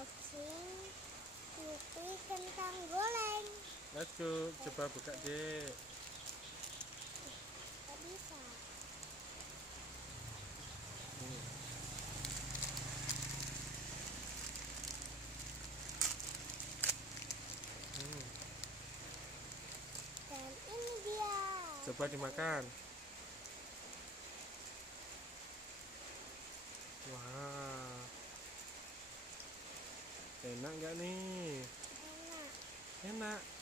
unboxing Yupi kentang goreng. Let's go, coba buka dek. Gak bisa. Hmm. Hmm. Dan ini dia. Coba dimakan. Wah, enak nggak nih? Enak. Enak.